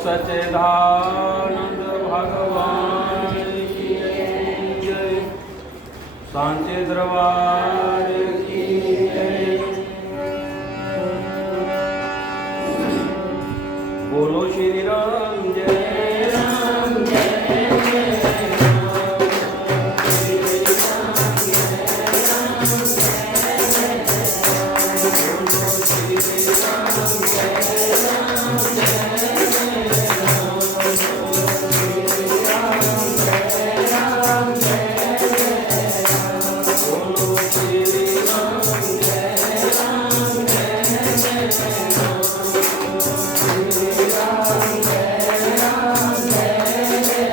सच्चिदानंद भगवान की जय। सांचे दरबार की जय। बोलो श्री राम जय राम जय जय राम। श्री राम जय राम जय जय राम। बोलो श्री राम जय राम जय जय राम। श्री राम जय राम जय जय राम। बोलो श्री राम जय राम जय जय राम। श्री राम जय राम जय जय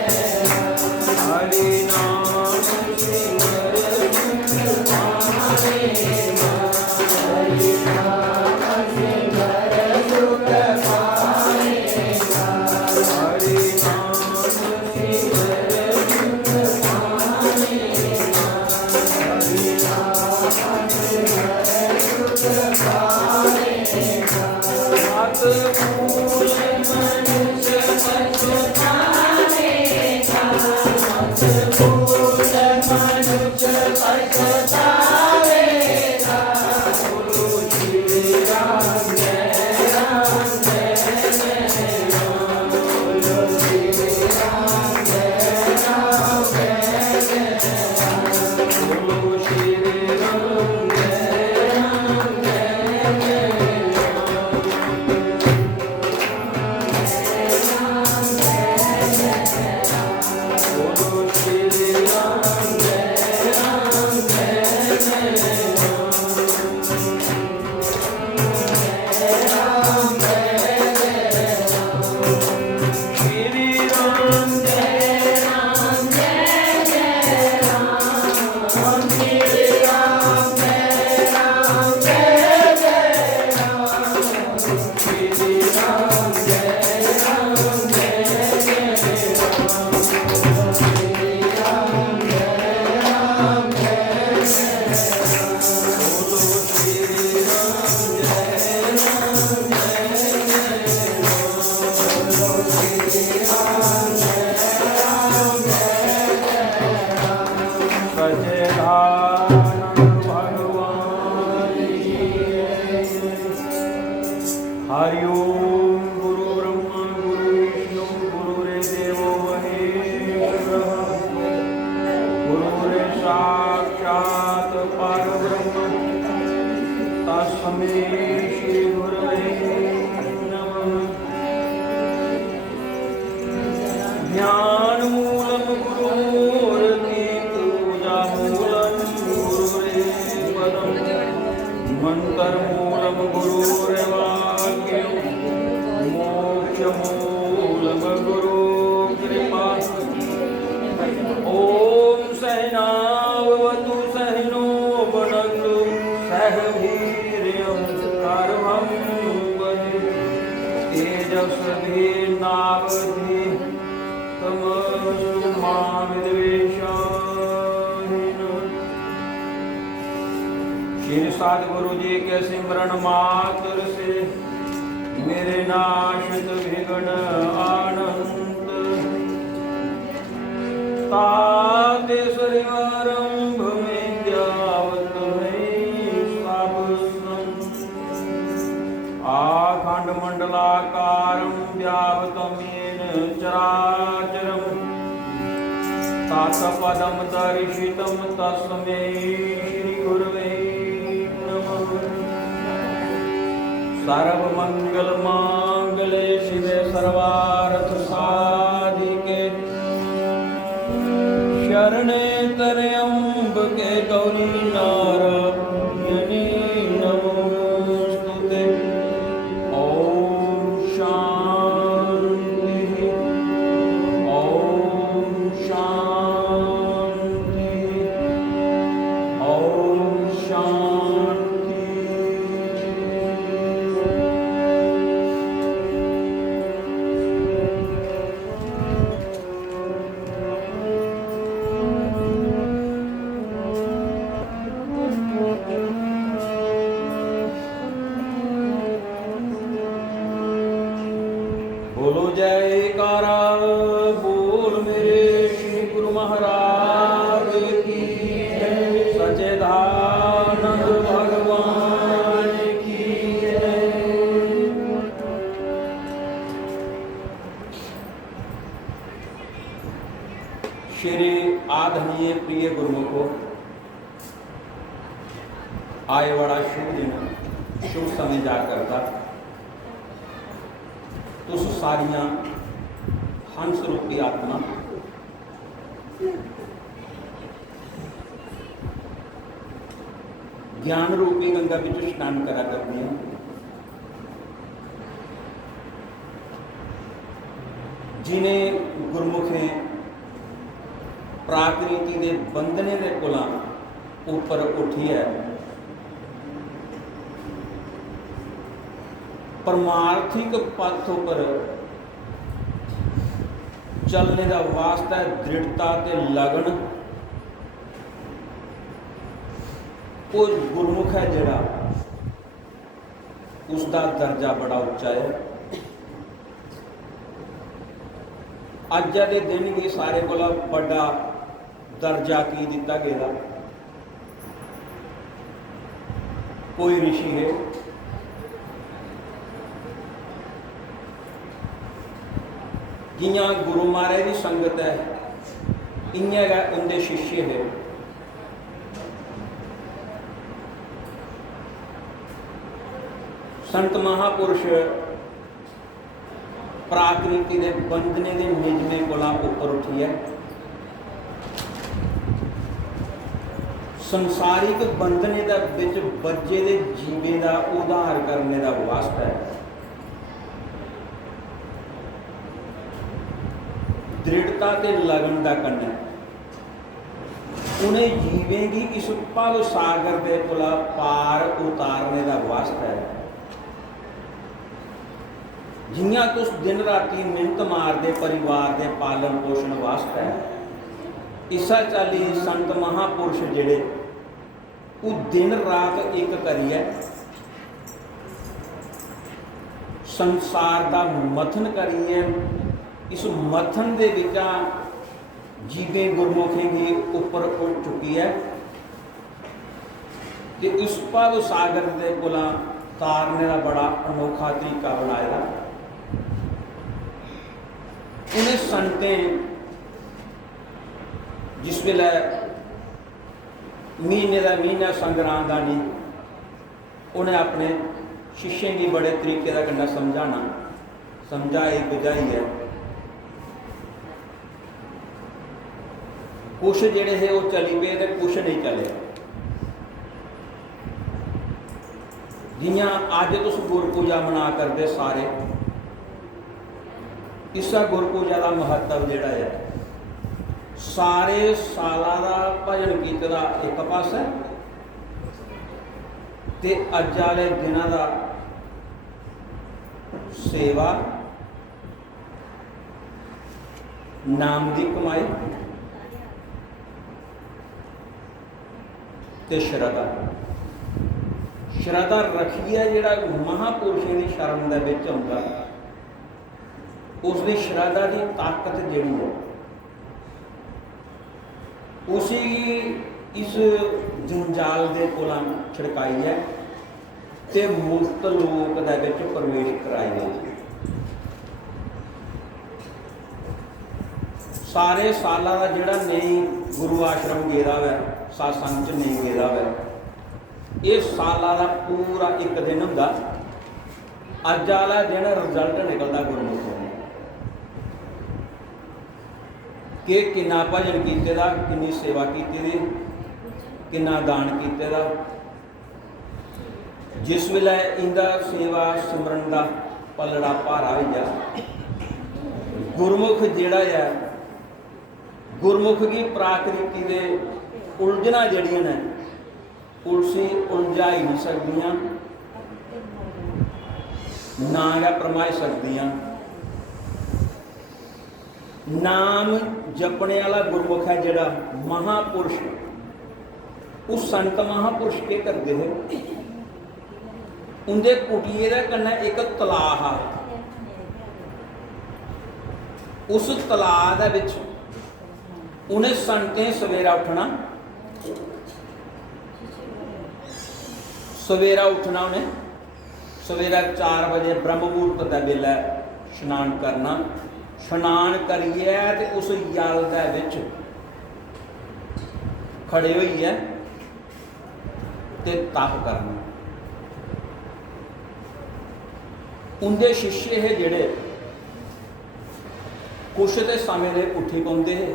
राम। हरि नाम सिमर सुख पावे राम। हरि नाम सिमर सुख पावे राम। हरि नाम सिमर सुख पावे राम। हरि नाम सिमर सुख पावे राम। मत भूल मनुष्य पछतावे राम। मत भूल मनुष्य पछतावे राम। बोलो श्री राम जय राम जय जय राम। बोलो श्री राम जय राम जय जय राम। बोलो श्री राम जय राम जय जय राम। बोलो श्री राम जय राम जय जय राम। जय राम जय राम जय जय राम। श्री राम जय राम जय जय राम। श्री राम जय राम जय जय राम। श्री राम जय राम जय जय राम। बोलो श्री राम जय राम जय जय राम। बोलो श्री राम जय राम जय जय राम। सच्चिदानंद भगवान की जय। हरि ओम। गुरु ब्रह्मा गुरु विष्णु गुरुर्देवो महेश्वरः। गुरुरे साक्षात् परब्रह्म तस्मै श्री गुरवे नमः। ज्ञानमूलं गुरुर्ति पूजामूलं गुरुरेपदम्। मन्त्रमूलं गुरुर्वाक्यं। मोक्षमूलं गुरुकृपा। ॐ सहनावतु सहनो भुनक्तु सह वीर्यं कर्मं वै। तेजस्विनावधि तमस्तु मा विद्वेषाय। श्री सद्गुरु जी के सिमरन मात्र से मेरे नाशित विघ्न अनंत। तादेश्वरीवरं भूमिद्यावत स्थापस्तम्। आखण्डमण्डलाकारं व्याप्तं येन चराचरम्। तत्पदं दर्शितं तस्मै श्रीगुरवे नमः। सर्वमङ्गलमाङ्गल्ये शिवे सर्वार्थसाधिके। शरणे त्र्यम्बके गौरी नारायणी नमोस्तुते। ॐ शान्तिः। ॐ शान्तिः। ॐ शान्तिः। जयकारा बोल मेरे श्री गुरु महाराज की जय। सच्चिदानंद भगवान की जय। श्री आदरणीय प्रिय गुरुमुखो, आए वाला शुभ दिन शुभ समय जा करता तुस सारिया हंस रूपी आत्मा ज्ञान रूपी गंगा विच स्नान करा करती हैं। जिन्हें गुरमुखे प्राकृति के बंधने के कोलों ऊपर उठी है, परमार्थिक पथ पर चलने का वास्ता दृढ़ता ते लगन वो गुरमुख है जिहड़ा उसका दर्जा बड़ा उच्चा है। अज के दिन भी सारे को बड़ा दर्जा की दिता गया। कोई ऋषि है, जियां गुरु महाराज की संगत है, इयां उनके शिष्य है। संत महापुरुष प्राकृति के बंधने के निजमे कोला ऊपर उठी है। संसारिक बंधने का बिच बच्चे के जीवे का उद्धार करने का वास्ता है। दृढ़ता ते लगन का करना उन्हें जीवेंगी इस भव सागर के कोला पार उतारने का वास्ता है। जियां तुस दिन राती मिहनत मारते परिवार के पालन पोषण वास्ते है, इसा चाली संत महापुरुष जिहड़े वो दिन रात एक करिए संसार का मथन करिए। इस मथन के विचा जीवे गुरमुखें की ऊपर उठ चुकी है कि इस भव सागर के कोला तारने का बड़ा अनोखा तरीका बनाया। उन्हें संतें जिस वेले महीने का महीना संग्राम का नहीं, उन्हें अपने शिष्य की बड़े तरीके का कन्ना समझाना, समझाई बुझाई है। कुछ जेड़े है वो चली पे तो कुछ नहीं चले। जियां अज तुस गुर पूजा मना करते सारे, इस गुर पूजा का महत्व जिहड़ा है, सारे साला का भजन कीर्तन का एक पासा ते अज वाले दिनों का सेवा नाम की कमाई ते श्रद्धा। श्रद्धा रखिए जिहड़ा महापुरुषों की शरण दे विच आउंदा, उसकी श्रद्धा की ताकत जिहड़ी है उसी इस जंजाल के कोलों छिड़काई है ते मुक्त लोक दे विच प्रवेश कराई है। सारे साल का जिहड़ा नहीं गुरु आश्रम गेदा है, सत्संग च नहीं गेदा है, ये साल का पूरा एक दिन हुंदा। अज वाला दिन रिजल्ट निकलता गुरमुख कि किन्ना भजन कीते दा, किन्नी सेवा कीती दी, किन्ना दान कीते दा। जिस वेले इंदा सेवा सिमरन का पलड़ा भारा हो जा, गुरमुख जिहड़ा है, गुरमुख की प्राकृति के उलझना जड़ियां ने उलसी उलझा ही नहीं सकदियां, ना या परमाई सकदियां। नाम जपने वाला गुरमुख है जिहड़ा महापुरुष, उस संत महापुरुष के करते हो उनके कुटिए का कन्नै एक तलाह है, उस तलाऽ दे विच उन्हें संतें सवेरा उठना, सवेरा उठना, उन्हें सवेरा 4 बजे ब्रह्म मुहूर्त का वेला स्नान करना, स्नान करिए ते उस जल दे विच खड़े होइए ते तप करना। उनके शिष्य है जिहड़े कुछ तो समय दे उठी पाउंदे है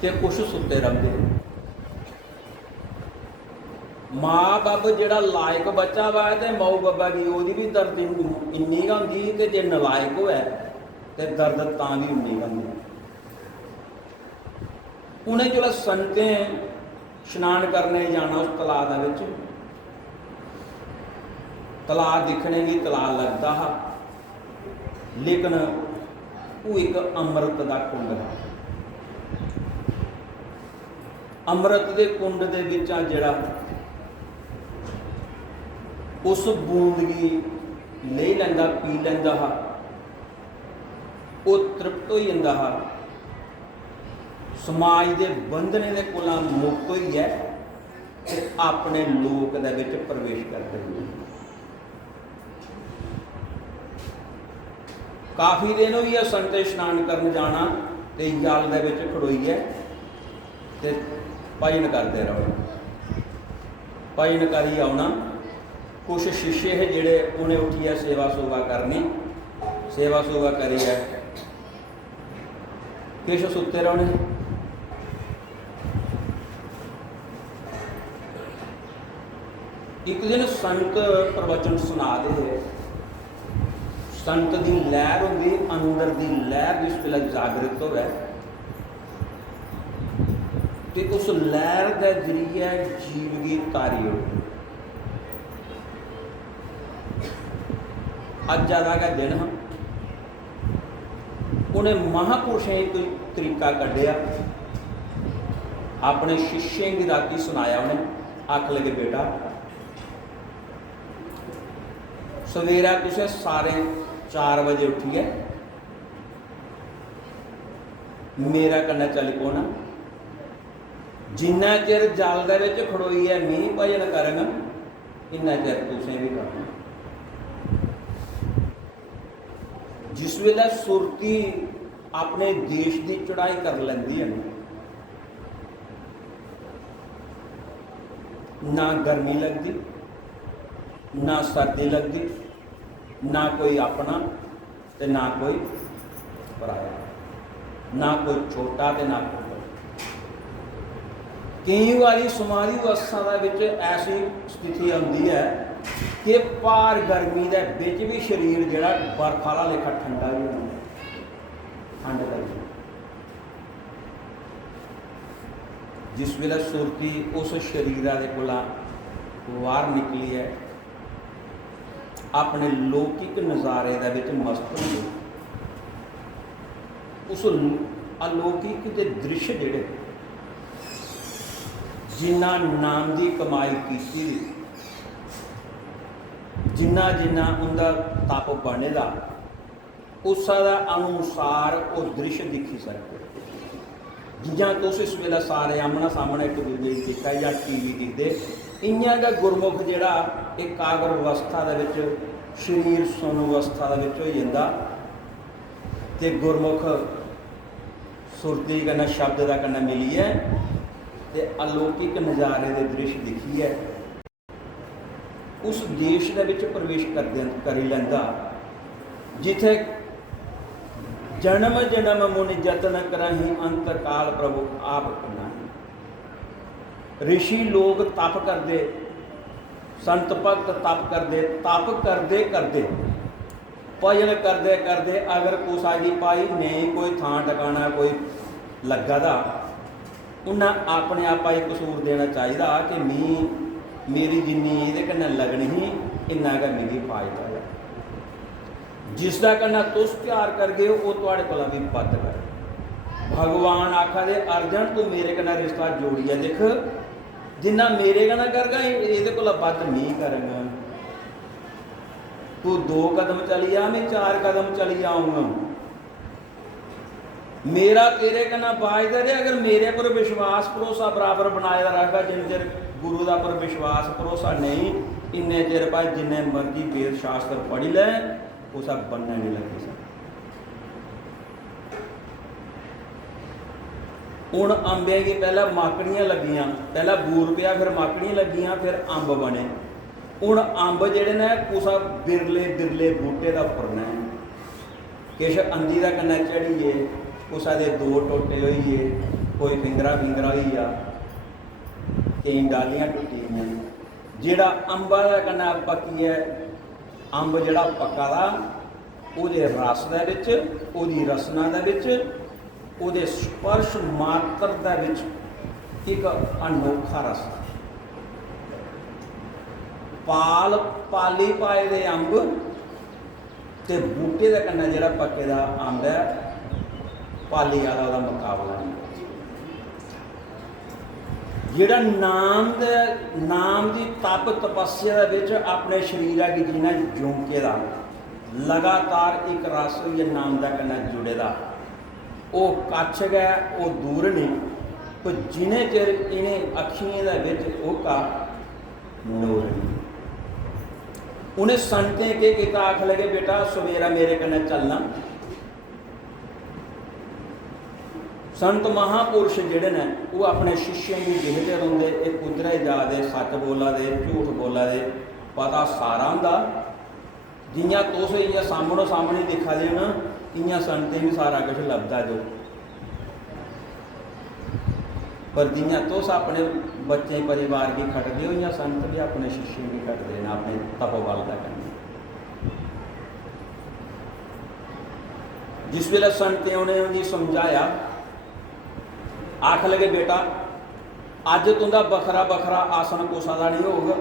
ते कुछ सुते रहंदे है। माँ बाप जिहड़ा लायक बच्चा वा ते माऊ बाबा जी ओहदी भी दर्द इन्नी गै हुंदी ते जे नलायक होए ते दर्द तां भी उन्नी गै हुंदी। उन्हें जो संतें स्नान करने जाना उस तलाऽ दे विच, तलाऽ दिखने भी तलाऽ लगता हा, लेकिन वो एक अमृत का कुंड है। अमृत के कुंड के विच जिहड़ा उस बूंदगी ले लैंदा, पी लैंदा हा, वो तृप्त हो जाता हा, समाज के बंधने के कोलों मुक्त होइए ते अपने लोक दे विच प्रवेश करते हैं। काफ़ी दिन हुई है संते स्नान करन जाना ते जल दे विच खड़ोइए ते भजन करते रहो, भजन करी आना। कुछ शिष्य है जिहड़े उन्हें उठिए सेवा सुवा करनी, सेवा सुवा करिए किश सुते रहोने। एक दिन संत प्रवचन सुना दे, संत की लहर होगी, अंदर की लहर जिस वेले जागृत होवे ते उस लहर के जरिए जीव की तारी होगी। अज ज़्यादा का दिन हाँ, उन्हें महापुरुषें एक तरीका कढ़िया, अपने शिष्यों की राती सुनाया। उन्हें आख लगे बेटा सवेरा तुसें सारे 4 बजे उठिए, मेरा कन्नै चल पौना, जिन्ना चिर जल दे विच खड़ोइए मीं भजन करन इन्ना चिर तुसें भी करना। जिस वेले सुरती अपने देश की चढ़ाई कर लेंदी है ना गर्मी लगती, ना सर्दी लगती, ना कोई अपना ते ना कोई पराया, ना कोई छोटा ते ना कोई बड़ा। कई बारी समाधि अवस्था के ऐसी स्थिति आती है कि पार गर्मी के बिच भी शरीर जिहड़ा बर्फ वाला लेखा ठंडा ही होता, ठंड लगती। जिस वेले सुरती उस शरीर के कोला बाहर निकली है, अपने लौकिक नज़ारे दे विच मस्त हो, उस अलौकिक के दृश्य जिहड़े जिन्ना नाम की कमाई की, जिन्ना जिन्ना उनका तप बनेगा उसका अनुसार वो दृश्य दिखी सकते। जियां तुस इस वेले सारे आमना सामने एक दूजे दिखा या टीवी दिखते, इयां का गुरमुख जिहड़ा एकाग्र अवस्था दे विच शरीर सुन अवस्था दे विच हो जांदा ते गुरमुख सुरती कन्नै शब्द का कन्नै मिलीए ते अलौकिक नज़ारे के दृश्य दिखिए उस देश के विच प्रवेश करी लैंदा जिथे जन्म जन्म मुनि जतन करही अंत काल प्रभु आप करना। ऋषि लोग तप करते, संत भगत तप करते करते भजन करते करते अगर कुसा की पाई नहीं कोई थां टकाना कोई लगा दा, उन्हें अपने आप ही कसूर देना चाहिए कि मेरी जिन्नी ये कन्नै लगनी ही इन्ना का मेरी फायदा है। जिसका कन्नै तुस प्यार करगे वो तुहाडे कोला भी बद कर। भगवान आखा दे अर्जन तू मेरे कन्नै रिश्ता जोड़िए दिख, जिन्ना मेरे कन्नै करगा ये कोला बद नहीं करगा। तू 2 कदम चली आ, मैं 4 कदम चली आऊँगा। मेरा तेरे कन्नै वायदा है, अगर मेरे पर विश्वास भरोसा बराबर बनाए रखा, जिन चिर गुरु का पर विश्वास भरोसा नहीं, इन्ने चिर भाई जिन्ने मर्जी वेद शास्त्र पढ़ी लै, वो सब बनने नहीं लगे सर। हुण अंबे की पहला माकड़ियां लगियां, पहला बूर पिया, फिर माकड़ियां लगियां, फिर अंब बने। हुण अंब जिहड़े ने कुसा बिरले बिरले बूटे का उप्पर ने, किश अंधी का कन्नै चढ़िए, कुसा दे 2 टोटे होइए, कोई फिंगरा होई आ, कई डालियां टुटी हैं। जिहड़ा अंबा दा कन्नै पक्की है, अंब जिहड़ा पक्का दा, उहदे रस दे विच, उहदी रसना दे विच, उहदे स्पर्श मात्र दे विच एक अनोखा रस। पाली पाए दे अंब ते बूटे दे कन्नै जिहड़ा पक्के दा अंब है, पाली वाला उहदा मुकाबला नहीं। जिहड़ा नाम की तप तपस्या दे विच अपने शरीर की जीना जोंके दा, लगातार एक रस होई नाम दा कन्नै जुड़े दा, वो कच्छ गया, वो दूर नहीं, तो जिन्हें चिर इन्हें अखियों दे विच ओका नूर नहीं। उन्हें संतें के किता आख लगे, बेटा सवेरा मेरे कन्नै चलना। संत महापुरुष जिहड़े ने वो अपने शिष्यों की लिखते रहोंदे, ये कुदरे जाते, सच बोला दे, झूठ बोला दे, पता सारा हुंदा। जियां तुस इयां सामनो सामने दिखा दे ना, इयां संतें भी सारा कुछ लभदा जो। पर जियां तुस अपने बच्चे परिवार की खटदे हो, इयां संत भी अपने शिष्य की खटदे हैं, अपने तपोबल का करने। जिस वेले संतें उन्हें समझाया, आख लगे बेटा अज तुंदा बखरा बखरा आसन कुसा दा नहीं होगा,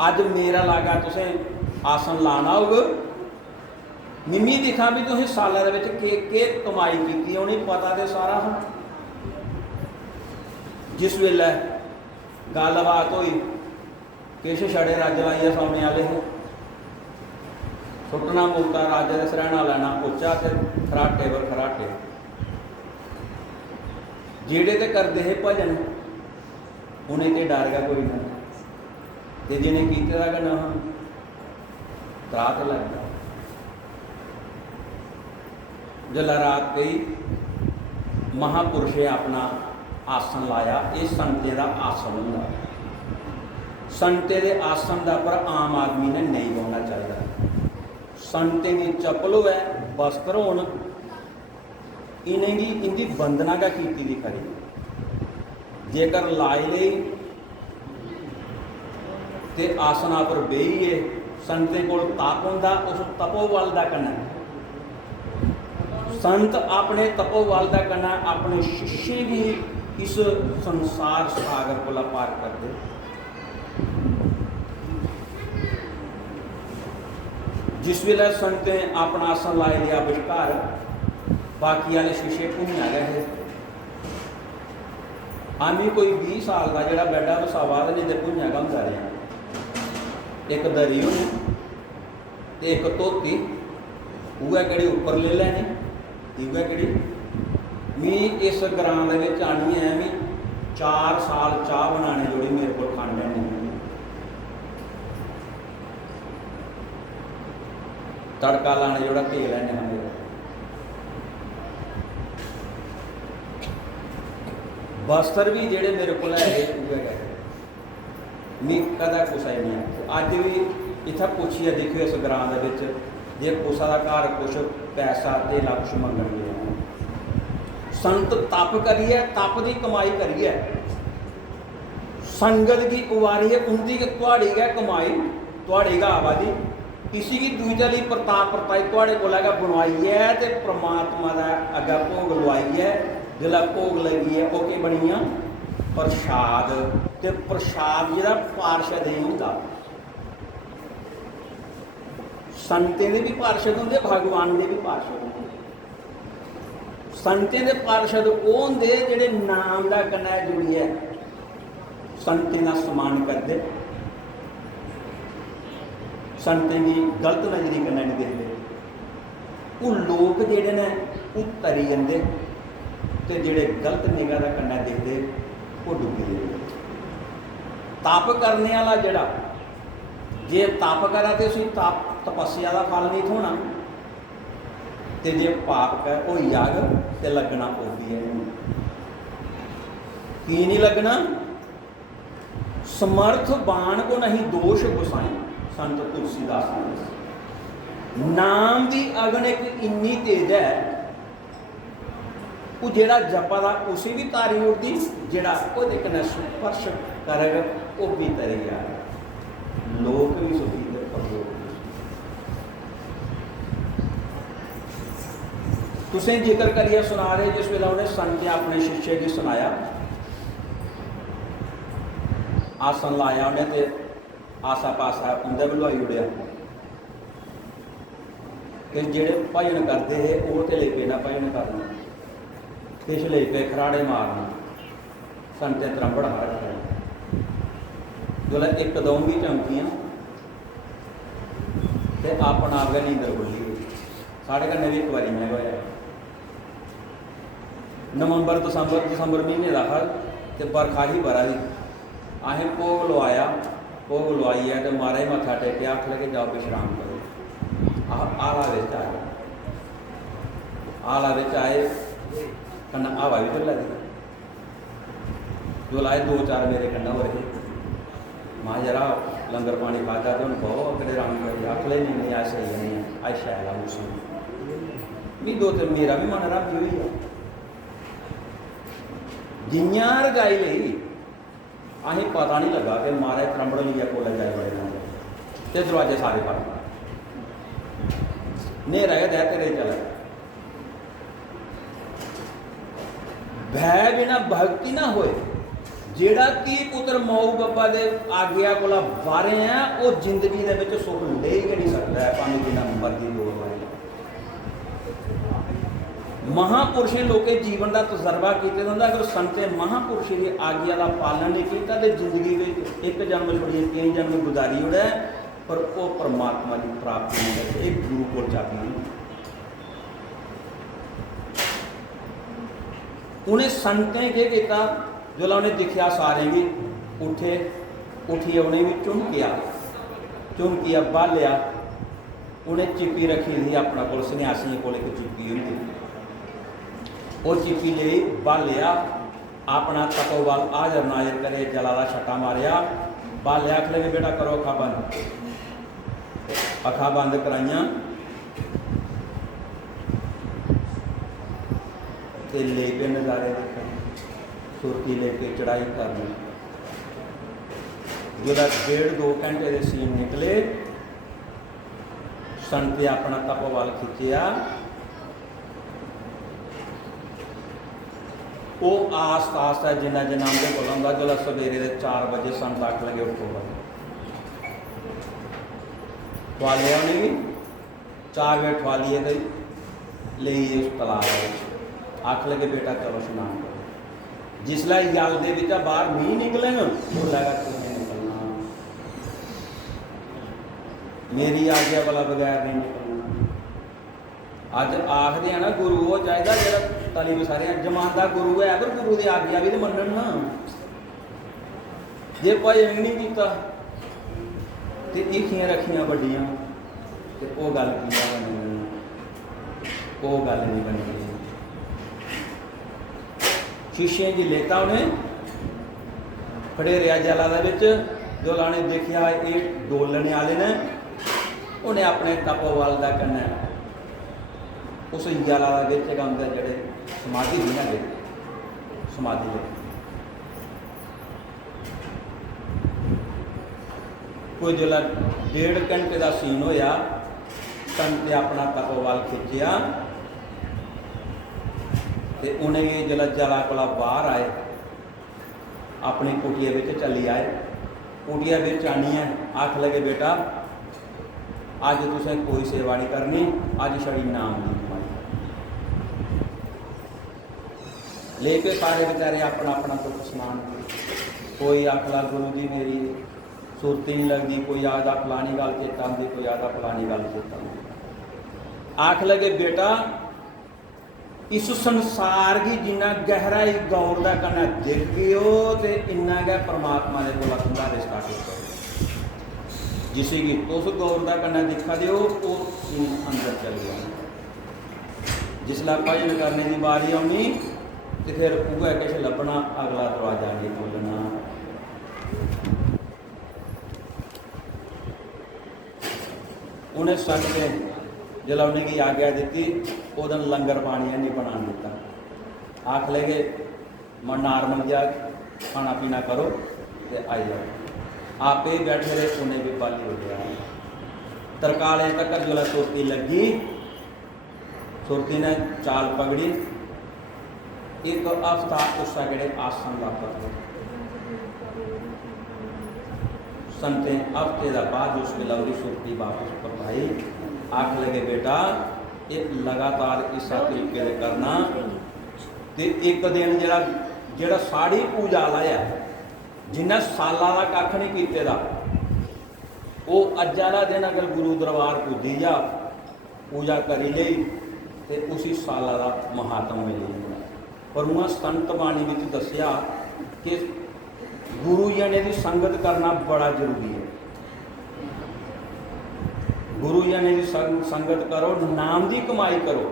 अज मेरा लागा तुसें आसन लाना होगा। मिमी दिखा भी तुसें साल के कमाई की, उन्हें पता तो सारा हा। जिस वेले गलबात हुई, किश छड़े रज लाइए सौने वाले हैं, सुटना मुक्ता राजे का सरहना लैना उच्चा, ते खराटे पर खराटे। जेड़े तो करते है भजन, उन्हें तो डर गया कोई ना, तो जिन्हें किए का ना त्रा तो लग गया। जला रात गई, महापुरुषे अपना आसन लाया, ये संते का आसन होंदा। संते के आसन का पर आम आदमी ने नहीं बोलना चाहिए। संते की चप्पल हो, वस्त्र हो, इन्हें इनकी वंदना का की खरी। जेकर लाई ली तो आसना पर बेहिए, संतें को तप होंदा, उस तपोबल का कन्नै संत अपने तपोबल का कन्नै अपने शिष्य भी इस संसार सागर को पार कर दे। जिस वेले संतें अपना आसन लाए लिया विचकार, बाकी वाले शिष्य भुनिया गए। आमी कोई 20 साल का जोड़ा बैडा वसावा नहीं तो भुनिया का होंदा रहा। एक दरी होनी, एक धोती, उहे कड़ी उपर ले लैनी, उहे कड़ी मी इस ग्रां दे विच आनी है, मैं 4 साल चाह बनाने जोड़ी मेरे को खाने नहीं, तड़का लाने जोड़ा घे लैने मेरे। वस्त्र भी जेड़े मेरे को है गए, मैं कदा कुसा ही नहीं। अज भी इतना पूछिए, देखियो इस ग्रां दे विच जे कुसा का घर कुछ पैसा तेला कुछ मंगन गया, संत तप करिए, तप की कमाई करिए, संगत की उवारी है, उनकी थोड़ी है कमाई, थोड़ी का आवादी, किसी की दूजा ली प्रताप प्रताई थोड़े को बनवाई है, तो परमात्मा का अगे भोग लवाई है। जिला भोग लगी है वो बनिया प्रसाद, तो प्रसाद जो पार्षद नहीं होंगे, संतें के भी पार्षद होंगे, भगवान के भी पार्षद होंगे। संतें के पार्षद वो होंगे जोड़े नाम का कन्नै जुड़िए संतें का सम्मान करते, संतें की गलत नज़री कन्नै नहीं देखते। वो लोग जिहड़े ने वो तरी जाते ते जिहड़े गलत निगाह दा कन्नै देखते वो डुब्बी जाते। तप करने वाला जिहड़ा जे तप करा तो उसी तपस्या का फल नहीं थोना, तो जे पाप कर वो यग तो लगना वो भी है की नहीं लगना। समर्थ बाण को नहीं दोष गुसाई, संत तुलसीदास ने। नाम की अगन एक इन्नी तेज है वो जेड़ा जपा दा उसी भी तारी उड़ती, जेड़ा वो कन्नै स्पर्श करेगा वो भी तरी जाएगा। लोग भी सुखी थे पर लोग तुसें जिक्र करिए सुना रहे जिस वेला उन्हें संत अपने शिष्य की सुनाया, आसन लाया उन्हें ते आसा पासा उंदे बलवाई उड़िया कि जेड़े भजन करते हैं वो तो ले पे ना भजन करना, किश ले पे खराड़े मारना, संते त्रंबड़ रखा जो एकदम भी चमकियां तो अपना आप गै नींदर खुली। साढ़े कन्नै भी एक बारी मैं होया नवंबर दसंबर महीने का हर तो बरखा ही बरा ही असें भोग लवाया, भोग लवाइए तो महाराज मत्था टेकिया, आख लगे जाओ विश्राम करो। आला बिच आए, आला बिच आए कन्नै हवा भी चला दी जो लाए 2-4 मेरे कन्नै हो रहे मां जरा लंगर पानी खादा तो बहुत अगड़े रंग कर आख ले नहीं आज सही नहीं है, आज शैल आ मौसम भी 2-3 मेरा भी मन रब हुई है जियां रजाई ली अं पता नहीं लगा कि महाराज त्रंबड़ लिया को जाए बड़े तो दरवाजे सारे बंद नेरा गया तेरे चला भय बिना भक्ति ना होए। जेड़ा धी पुत्र मऊ बाबा के आग्या को वारे हैं वो जिंदगी के सुख ले ही नहीं सकता है, भावें जिन्ना मर्जी जोर लाए। महापुरुषें लोके जीवन का तजर्बा किया होंगे, अगर संते महापुरुषों की आग्या का पालन नहीं किया तो जिंदगी में एक जन्म छोड़िए 3 जन्म गुजारी उड़ा पर वो परमात्मा की प्राप्ति नहीं करते, एक गुरु को जाती नहीं। उन्हें संतें के किया जो उन्हें दिखा सारे भी उठे उठिए उन्हें भी चुमकिया बालिया उन्हें चिप्पी रखी थी अपना को सन्यासियों को एक चिप्पी हुई वो चिप्पी ले बालिया अपना तपोबल हाजर नाजर करे जला का छट्टा मारिया बालिया आख लगे बेटा करो अखा बंद कराइया ते ले पे नज़ारे देखने सुरती लेके चढ़ाई करनी जो 1.5-2 घंटे के सीन निकले संत अपना तपोबल खिंचिया वो आस्ता आस्ता जिन्ना जिन्ना उनके को आंदा जो सवेरे 4 बजे संत आख लगे उठो ठवालिया उन्हें भी 4 बजे ठवालिए गई ले उस तलाब आख लगे बेटा चलो स्नान करो। जिसला जल के बाहर मीह निकले न बोलेगा किमें निकलना, मेरी आज्ञा वाला बगैर नहीं निकलना। अज आखते हैं ना गुरु वो चाहिए जो तली बसारे जमानदा गुरु है पर गुरु की आज्ञा भी तो मनन ना, जे भजन ही नहीं किया तो ईखियां रखियां वड्डियां तो वो गल की बननी, वो गल नहीं बननी। शिष्य जी लेता उन्हें खड़े रहा जला जो लाने देखा ये डोलने वाले ने उन्हें अपने तपोबल का कन्नै उस जला गांदे जड़े समाधि नहीं ना गए समाधि कोई जो 1.5 घंटे का सीन होया संत अपना तपोबल खिंचिया तो उन्हें जो जला को बाहर आए अपनी कुटिया में चली आए कुटिया में आनी है आख लगे बेटा अज तुसें कोई सेवा नहीं करनी, अज छड़ी नाम की कमाई लेके सारे बेचारे अपना अपना कुछ समान कोई आखला गुरु जी मेरी सुरती नहीं लगती, कोई आखदा फलानी गल चेता आती, कोई आखदा फलानी गल चेता आती। आख लगे बेटा इस संसार की जिन्ना गहराई गौर का करना दिख गयो तो इन्ना गै परमात्मा के कोल तुंदा रिश्ता टिको। जिसे कि तुस गौर का करना दिखा दो वो अंदर चल गया। जिसला भजन करने की बारी आनी तो फिर उगा किश लभना, अगला दरवाजा नहीं खोलना। उन्हें संत ने जब उन्हें आज्ञा दी उस दिन लंगर पानी नहीं बना दिता। आख लगे मैं नॉर्मल जा खाना पीना करो तो आई जाओ। आप ही बैठे रहे, उन्हें भी बाली हो गया। तरकाले तक जो सुरती लगी, सुरती ने चाल पकड़ी, एक हफ्ता उसका गड़े आसन का पकड़ संते हफ्ते का बाद उस वेले सुरती वापस पकाई। आख लगे बेटा एक लगातार इस तरीके से करना तो एक दिन जरा साड़ी पूजा लाया जिन्हें साल का कख नहीं किए वो अज वाला दिन अगर गुरु दरबार पूजी जा पूजा करी गई तो उसी साल का महात्म मिले। पर वह संत बाणी में दसिया कि गुरु जने की संगत करना बड़ा जरूरी है। गुरु जने की संगत करो, नाम की कमाई करो।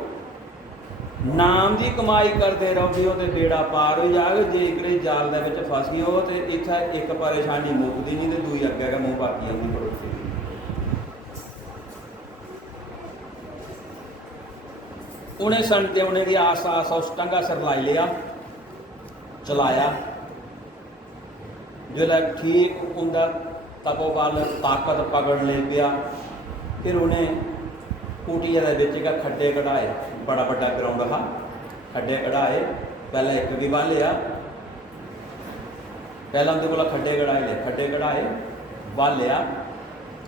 नाम की कमाई करते रहोगे तो बेड़ा पार हो जाएगा। जे एक जाल के फस गए हो तो इतना एक परेशानी मुकती नहीं तो दूई अगे का मुँह पाती आती पड़ोसी। उन्हें संते उन्हें की आस आस उस टंगा सिर लाई लिया, चलाया। जो ठीक उनका तपोबल ताकत पकड़ ले पिया। फिर उन्हें कुटिया के खड्डे कढ़ाए, बड़ा बड़ा ग्राउंड था, खड्डे कढ़ाए। पहले एक भी बालिया, पहला उनके को खड्डे कढ़ाए ले, खड्डे कढ़ाए बालिया,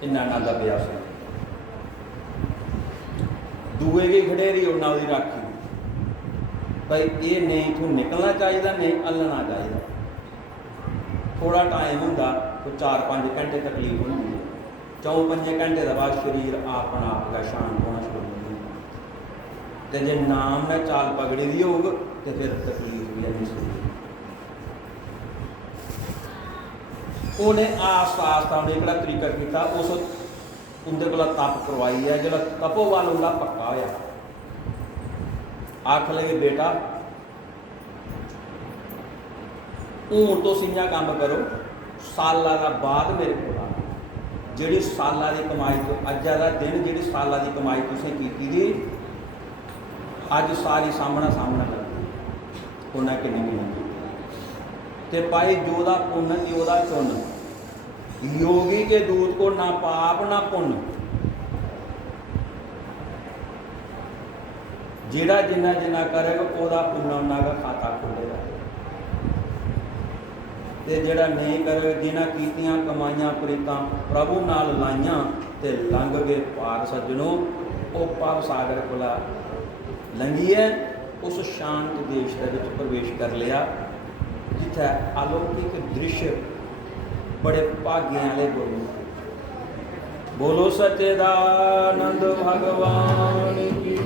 इन्ना ना दबिया से दूए की खडेरी उन्ना उसकी राखी भाई ये नहीं तू निकलना चाहिए, नहीं हलना चाहिए। थोड़ा टाइम होंगे तो 4-5 घंटे तकलीफ होंगी है, 4-5 घंटे के बाद शरीर अपना आप का शांत होना शुरू हो जाए। तो जो नाम ने चाल पकड़ी दी होग तो फिर तकलीफ भी नहीं शुरू। उन्हें आस्ता आस्ता उन्हें एक तरीका किया, उस उनके को तप करवाई है। जो तपोवाल उनका पक्का होया, आख लगे बेटा हूँ तो इं काम करो, साल का बाद मेरे को जी साल की कमाई तो अज का दिन जी साल की कमाई तुसें की अज सारी सामना सामना करती उन्हें किन्नी मिली। तो भाई जोदा पुण्य योदा चुन, योगी के दूत को ना पाप ना पुण्य। जिहड़ा जिन्ना जिन्ना करेगा वह पुण्य उन्ना का खाता खुलेगा। तो जिहड़ा नहीं करे, जिन्हें कीतियां कमाइयां प्रीतां प्रभु नाल लाइयां ते लंघ गए पार सज्जनों। वो पाप सागर कोला लंघीए उस शांत देश के विच प्रवेश कर लिया जिथे अलौकिक दृश्य बड़े भाग्य वाले बोलो। बोलो सच्चिदानंद भगवान की।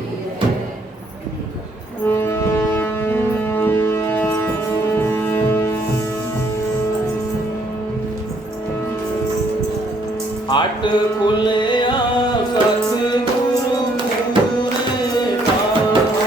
हट खुलिया सतगुरु पूरे पार,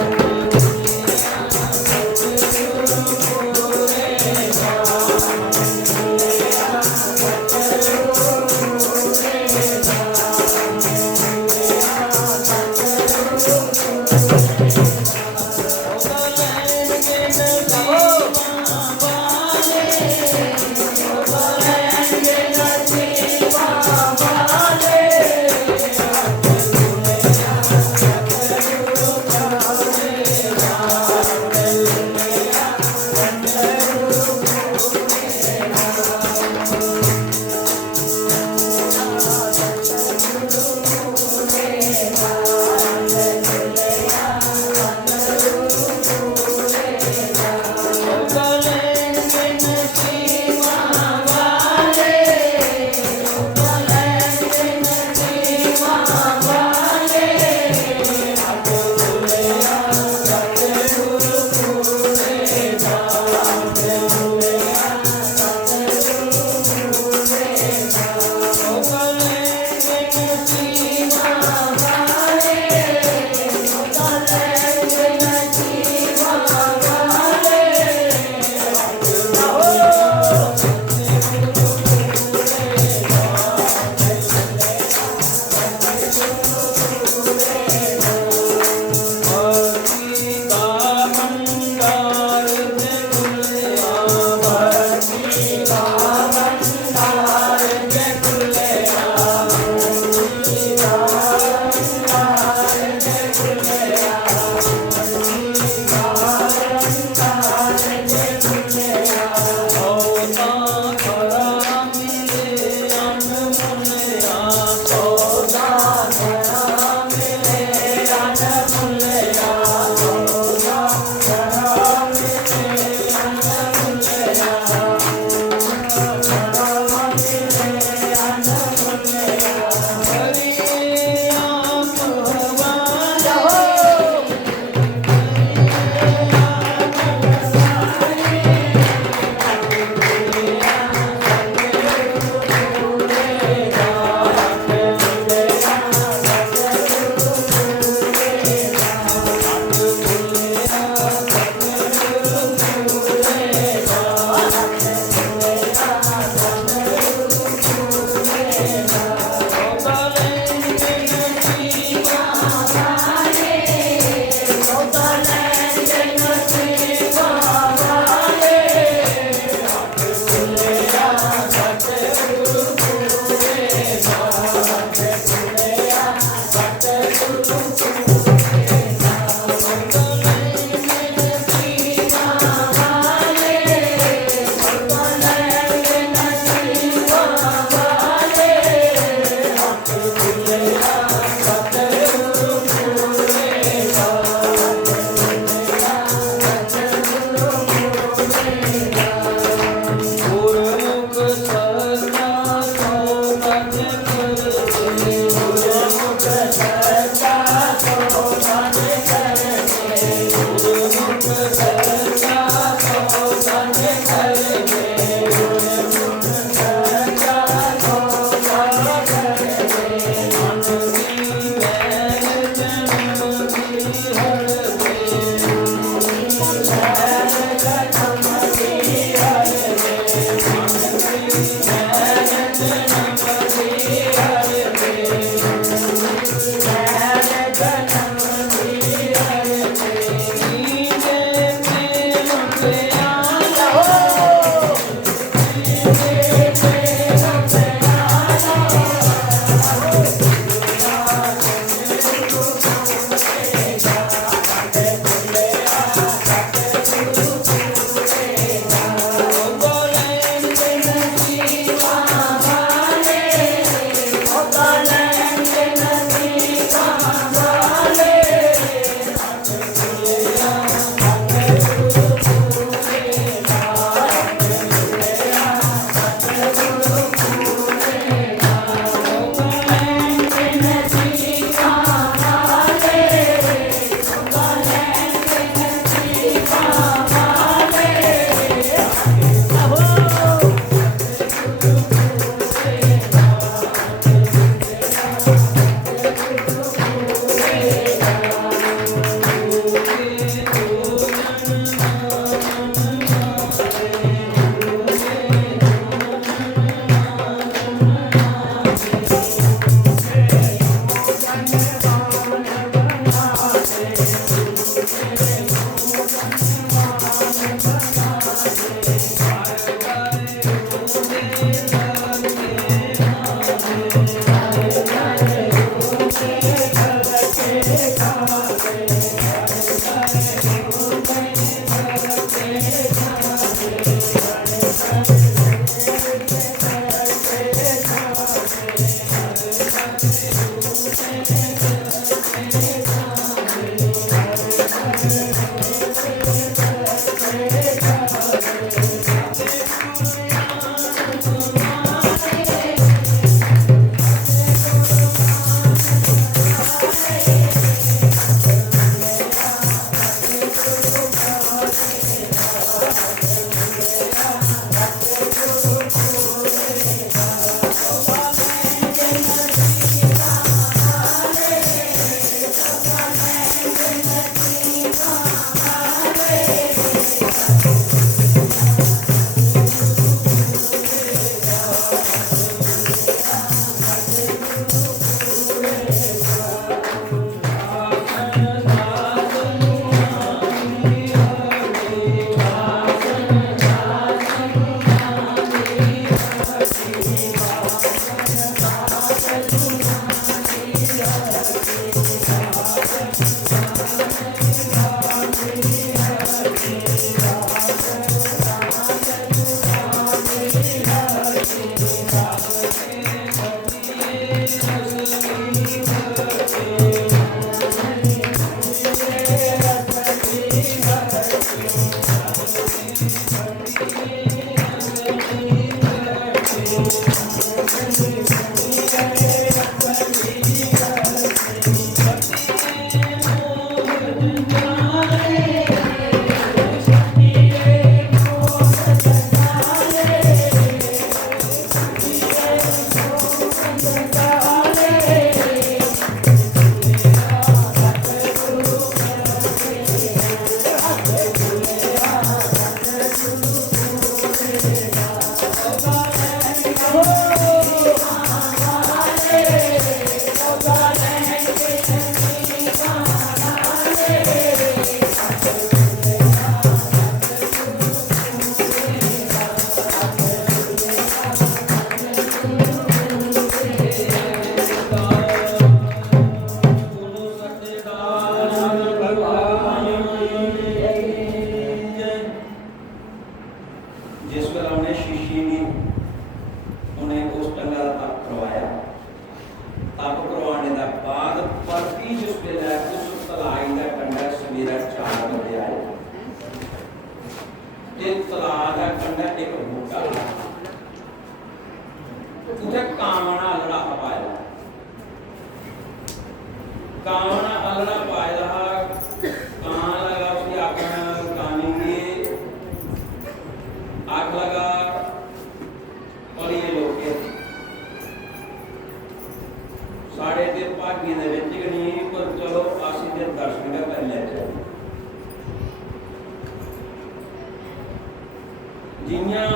जियां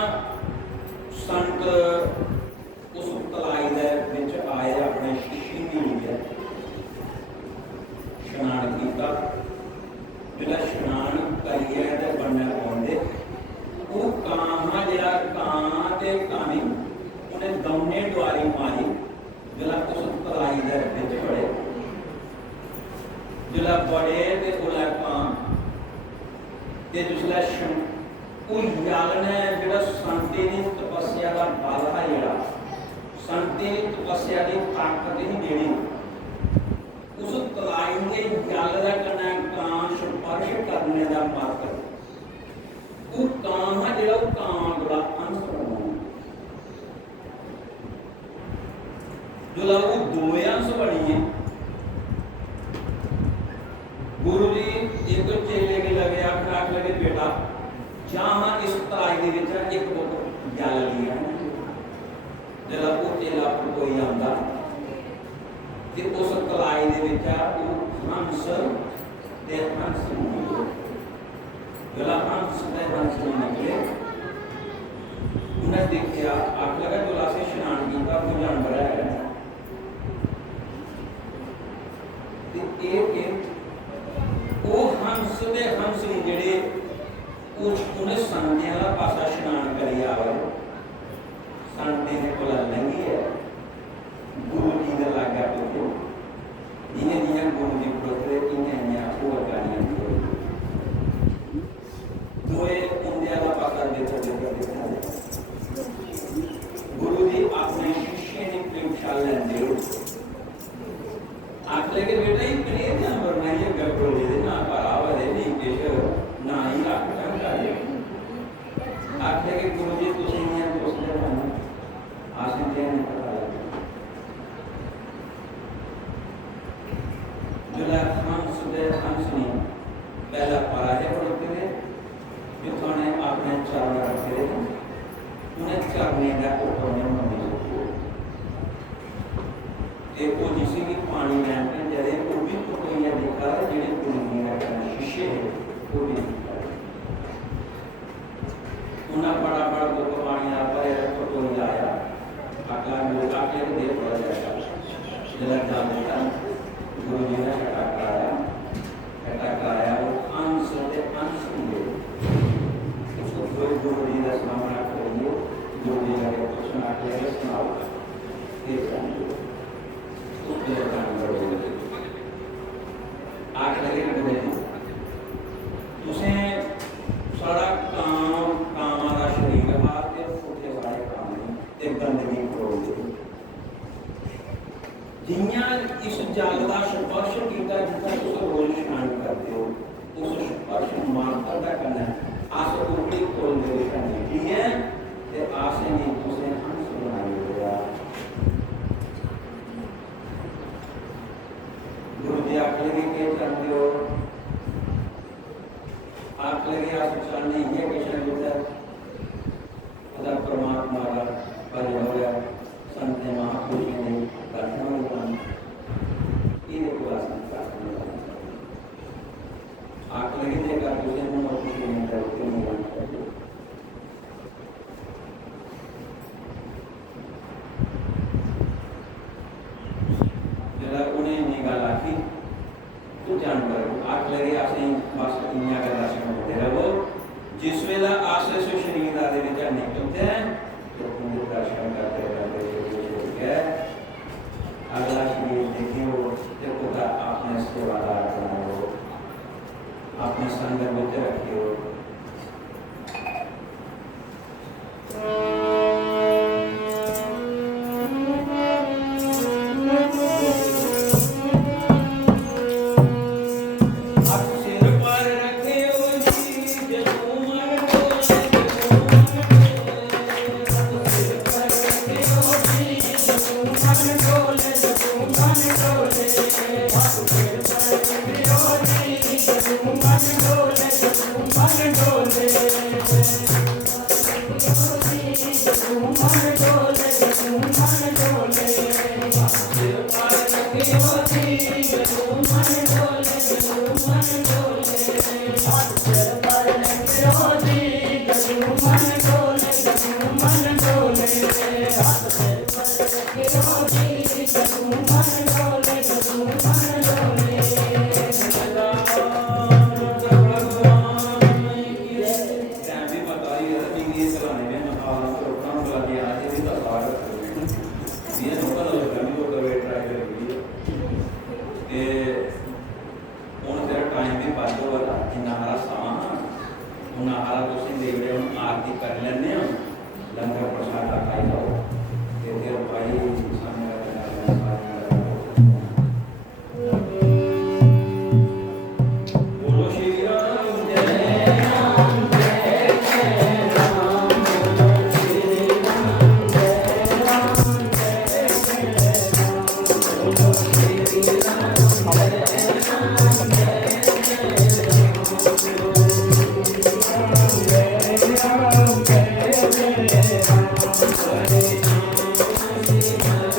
संत उस तलाई दे विच आए अपने शिष्य भी लिया स्नान किया, जो स्नान करिए तो बनने पाते वो कां जरा कां ते कानी उन्हें दौने द्वारी मारी जो उस तलाई दे विच बड़े जो बड़े तो उला कां ते जिसलै याल ने जो संते की तपस्या का बल है जोड़ा संते की तपस्या की ताकत ही जी उस तलाई के जल का करना कां स्पर्श करने का मत वो कां है जो कां बड़ा अंश बनाना जो वो दो अंश बनी है। गुरु जी एक चेले के लगे आख लगे बेटा जहाँ इस तलाई के एक बुक जल लिया जब वो चेला कोई आता कि उस तलाई हंस ते हंस निकले जब हंस ते हंस निकले उन्हें देखा आख लगा जो असें स्नान किया कोई जानवर है वो हंस ते हंस जेडे उन्हें संते वाला पासा स्नान करी आवे संते ने कोला लंघी है गुरु जी ने लागा तो जिन्हें जिन्हें गुरु जी पड़ोते इन्हें इन्हें और गानियां दोए उन्हें वाला पासा देखा गुरु जी अपने शिष्य ने प्रयोगशाला लेंदे आख लगे बेटा ये कनेर जानवर ना ये गब्बड़ दे ना पारावा दे नहीं किश ना ही रख आख लगे गुरु जी तुम इन्हें दोस्त आसन नहीं पता जो हंस दे हंस नहीं पहला पारा है पढ़ते थे जो थाने आपने चरण रखे थे उन्हें चरने का उठने में वो जिसे भी पानी लैंपे जरे वो भी तो कोई देखा जेडे गुरु ने करना शिष्य है वो भी उन्हें बड़ा बड़ा बुक पानी आता है तो कोई आया अगला लोग आके दे पड़ा जाएगा जला जा देता गुरु जी ने कटा कराया वो अंश से अंश लिए उसको कोई गुरु जी का सामना करिए गुरु जी का क्वेश्चन आके सुनाओ आख लगे तुसें सारा काम का शरीर हाथ उठे सारे काम ते गंदगी करोगे जियां इस जल का स्पर्श किया जितना तुम रोज स्नान करते हो उस स्पर्श मानता का करना आस ऊपरी खोल दे करनी ठीक है ते आस नहीं तुसें हंस बनाई होगा गुरु जी आख लगे के करते हो आख लगे आप चलने ये क्वेश्चन होता है परमात्मा का भजन हो गया संत महापुरुष ने दर्शन होगा ये को आसन आख लगे देखा तुझे मन और कुछ नहीं करते नहीं जरा उन्हें निगाह लाखी तो जानवर आख लगे आसे बस दुनिया का दर्शन होते रहो जिस वेला आसे से शरीर आदि विचार निकलते हैं तो उनको दर्शन करते करते अगला शरीर देखियो देखो आपने सेवादार बनाओ अपने संग में रखियो Thank you. टाइम भी बात होगा इन्ना हारा समा उन्ना हारा तुम देख रहे हो आरती कर लेने लंगर प्रसाद का खाई जाओ फिर भाई बोलो श्री राम जय राम जय जय राम बोलो श्री राम जय राम जय जय राम बोलो श्री राम जय राम जय जय राम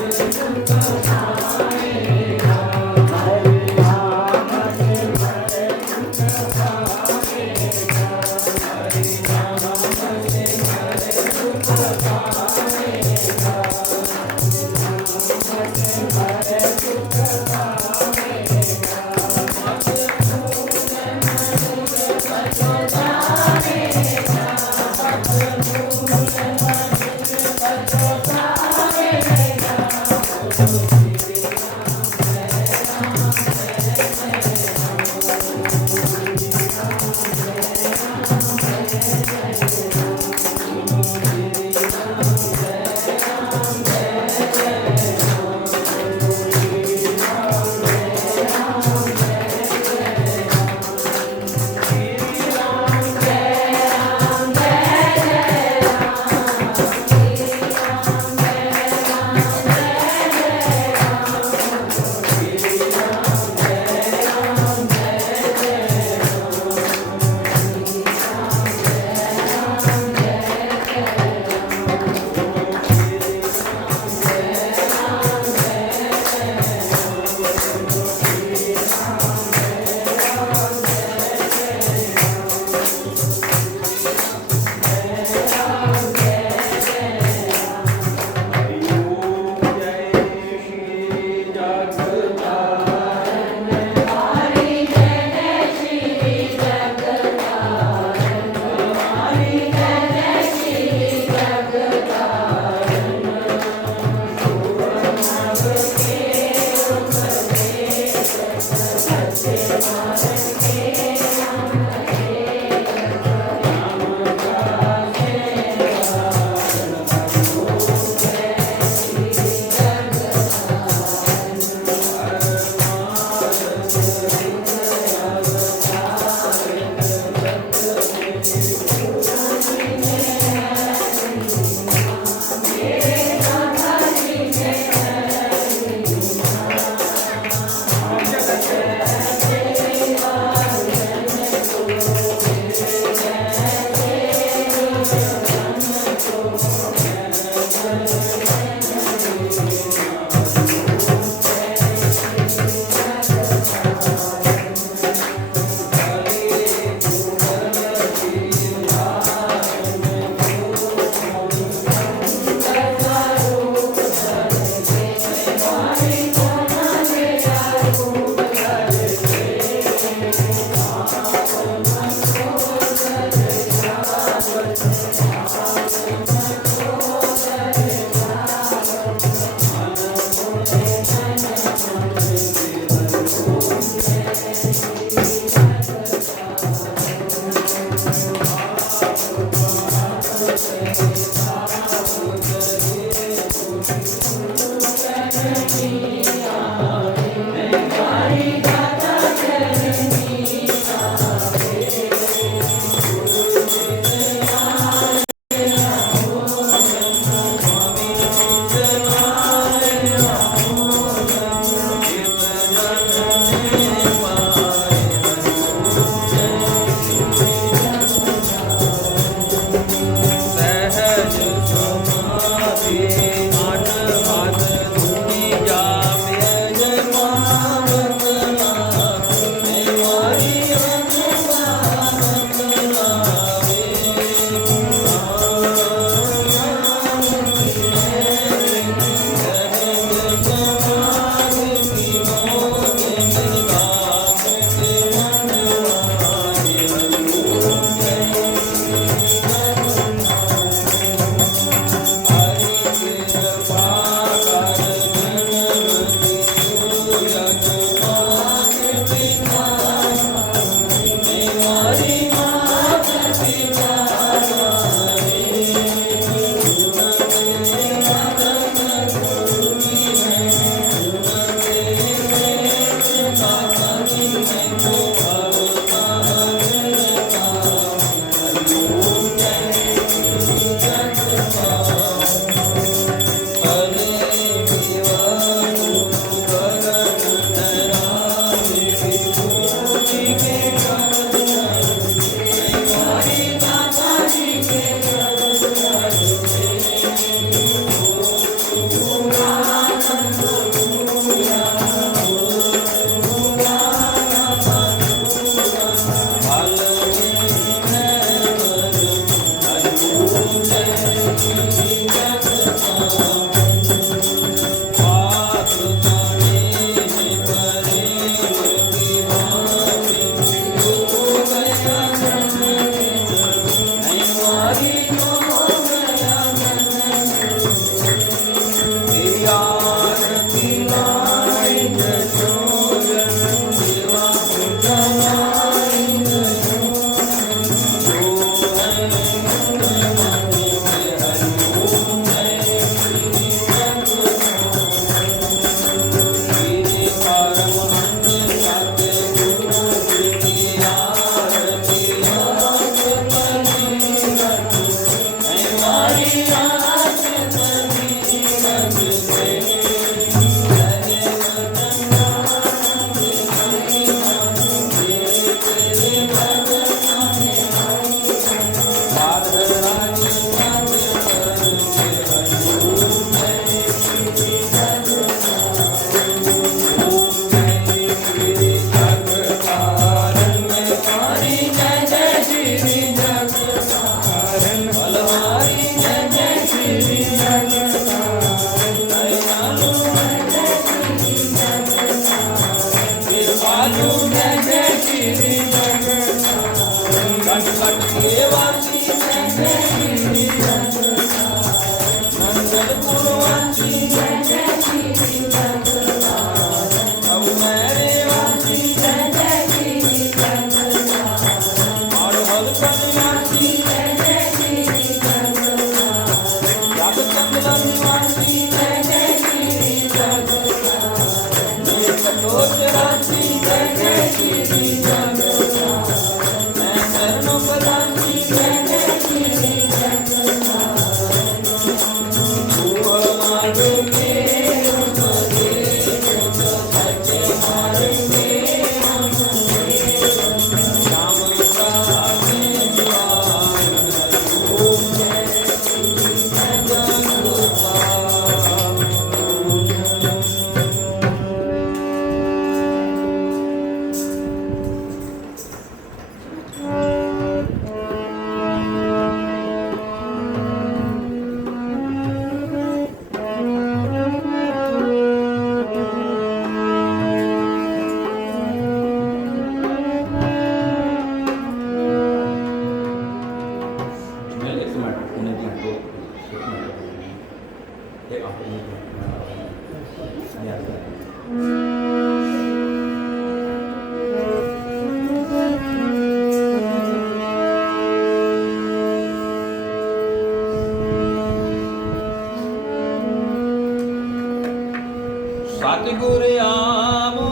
ਸਤਿਗੁਰ ਆਵੋ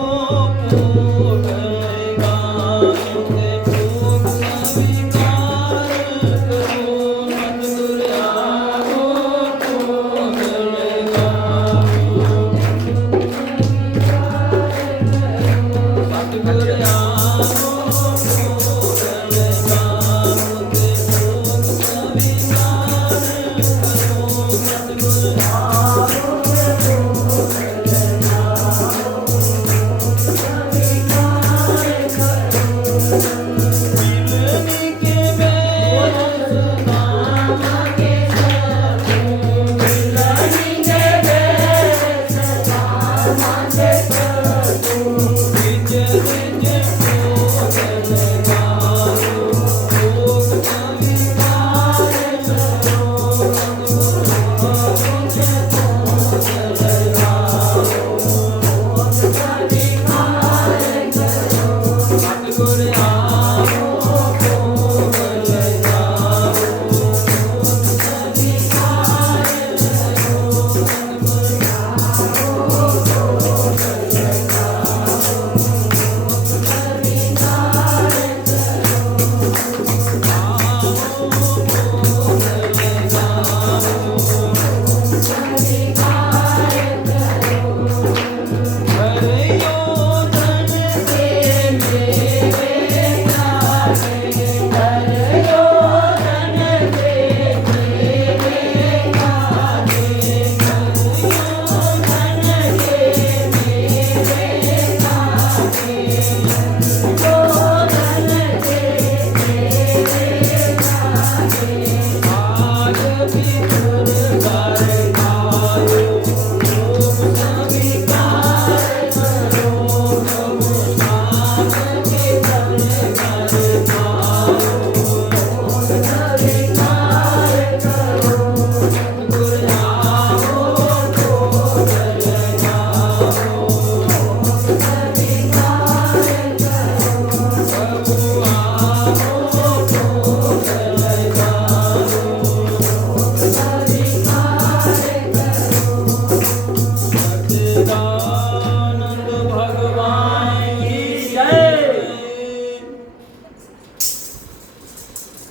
ਭੋਗ ਲਗਾਇਓ ਤੇ ਭੋਗ ਸਵੀਕਾਰ ਕਰੋ। ਸਤਿਗੁਰ ਆਵੋ ਭੋਗ ਲਗਾਇਓ ਸਤਿਗੁਰ ਆਵੋ ਭੋਗ ਲਗਾਇਓ ਤੇ ਭੋਗ ਸਵੀਕਾਰ ਕਰੋ। ਸਤਿਗੁਰ ਆਵੋ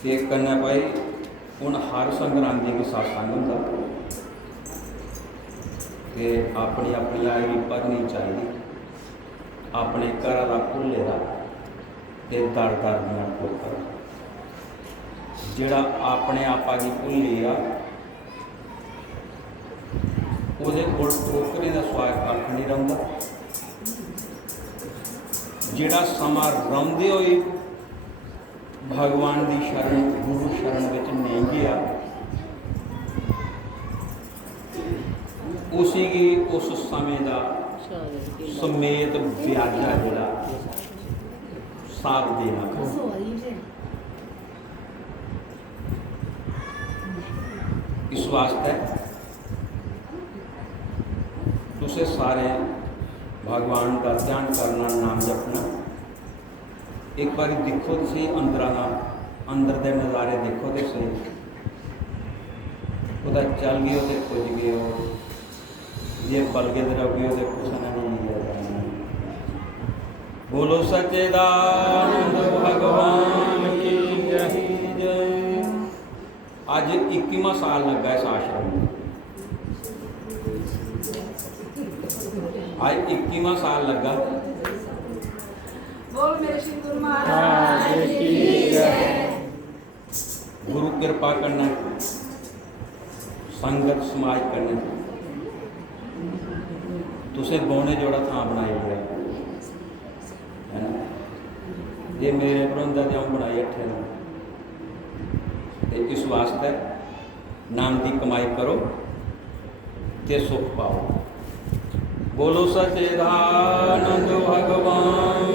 कि कन्नै भाई हूँ हर संगरांदी की सत्संग होंदा कि अपनी अपनी आई भरनी चाहिए, अपने घर का भुल्ले का ते दर दर दियां ठोकर, जिहड़ा अपने आपा की भुल्ली आ उहदे कोल ठोकरे का स्वाद कख नहीं रहिंदा। जिहड़ा समा रौंदे होए भगवान की शरण गुरु शरण विच नहीं गया, उसी की उस समय का समेत ब्याजा जिहड़ा साथ देना। इस वास्ते तुसे सारे भगवान का ध्यान करना, नाम जपना। एक बार देखो तो सही अंदर के नज़ारे देखो तो सही, उदा चल गए तो पुज गए हो, जे पलगे रहोगे तो कुछ नहीं मिलेगा। बोलो सच्चिदानंद भगवान की जय। आज 21वां साल लगा इस आश्रम में, आज 21वां साल लगा। बोल मेरे श्री गुरु महाराज की जय। गुरु कृपा करना, संगत समाज करना, तुसे बौने जोड़ा थां बनाई लिया है ना। ये मेरे बरंदा जाऊँ बनाई अठे ना, इस वास्ते नाम की कमाई करो ते सुख पाओ। बोलो सच्चिदानंद भगवान